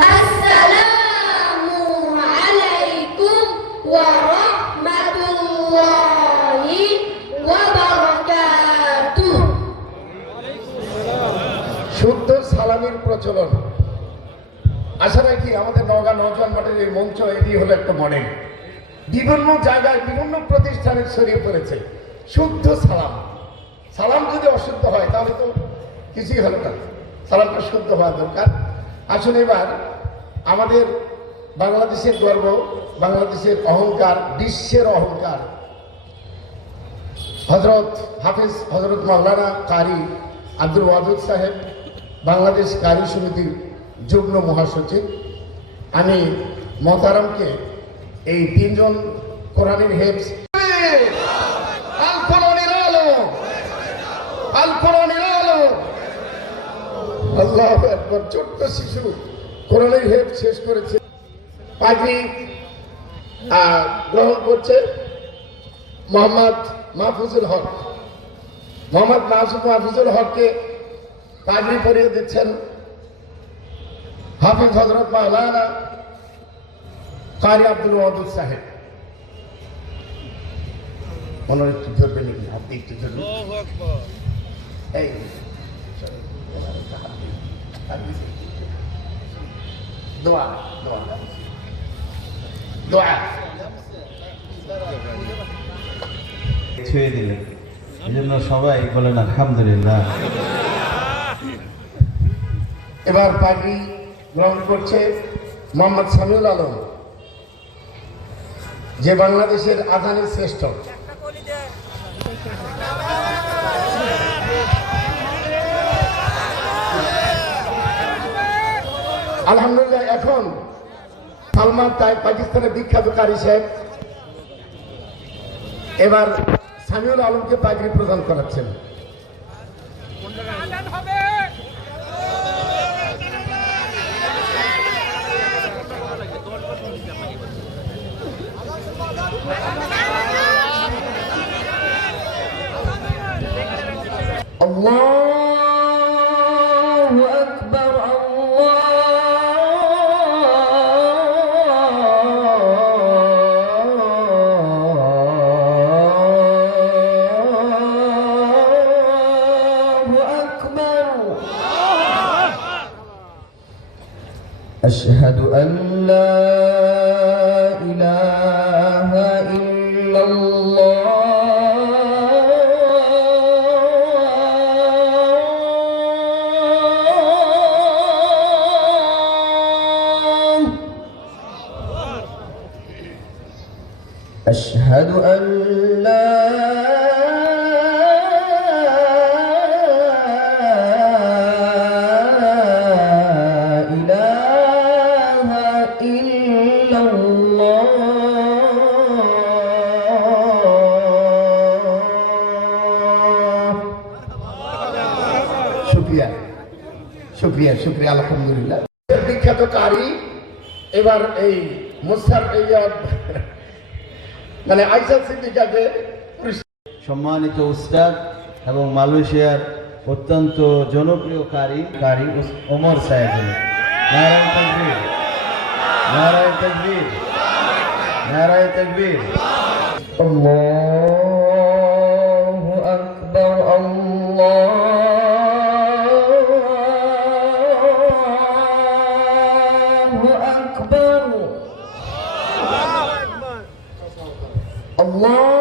আসসালামু আলাইকুম ওয়া রাহমাতুল্লাহি ওয়া বারাকাতুহু। শুদ্ধ সালামির প্রচলন। আশা রাখি আমাদের নওগাঁ নওজোয়ান মাঠের এই মঞ্চ এটি হলো একটা মডেল। বিভিন্ন জায়গায় বিভিন্ন প্রতিষ্ঠানে ছড়িয়ে পড়েছে শুদ্ধ সালাম। সালাম যদি অশুদ্ধ হয় তাহলে তো কিছুই হলো না, সালামটা শুদ্ধ হওয়া দরকার। আসলে এবার আমাদের বাংলাদেশের গর্ব, বাংলাদেশের অহংকার, বিশ্বের অহংকার হজরত হাফিজ হজরত মাওলানা কারি আব্দুল ওয়াদুদ সাহেব, বাংলাদেশ কারি সমিতির যুগ্ম মহাসচিব। আমি মহতারামকে এই তিনজন কোরআনের হেফজ আল্লাহু আকবার, ছোট্ট শিশু কোরআনের হেফজ শেষ করেছে। পাগড়ি গ্রহণ করছে মোহাম্মদ মাহফুজুল হক। মোহাম্মদ মাহফুজুল হককে পাগড়ি পরিয়ে দিচ্ছেন হাফিজ হজরত মাওলানা কারি আব্দুল ওয়াদুদ সাহেব। মনে একটু ধরবে নাকি? আপনি একটু ধরবেন। এই দোয়া দোয়া দোয়া ছুঁয়ে দিলেন, এই জন্য সবাই বলেন আলহামদুলিল্লাহ। এবার পাগড়ি গ্রহণ করছে মোহাম্মদ সামিউল আলম, যে বাংলাদেশের আজানের শ্রেষ্ঠ। আলহামদুলিল্লাহ। এখন সালমান তাই পাকিস্তানের বিখ্যাত কারি সাহেব এবার সামিউল আলমকে পাগড়ি প্রদান করাচ্ছেন। আল্লাহু আকবার, আল্লাহু আকবার। আশহাদু আন লা ইলাহা ইল্লাল্লাহ أشهد أن لا إله إلا الله। শুকরিয়া শুকরিয়া শুকরিয়া, আলহামদুলিল্লাহ। বিখ্যাত কারি এবার এই মুসার মানে আইসা সিদ্দিকাকে সম্মানিত উস্তাদ এবং মালয়েশিয়ার অত্যন্ত জনপ্রিয় কারি ওমর সাহেব। নারায়ে তাকবীর, নারায়ে তাকবীর, নারায়ে তাকবীর। আল্লাহু আকবার, আল্লাহু আকবার, আল্লাহ।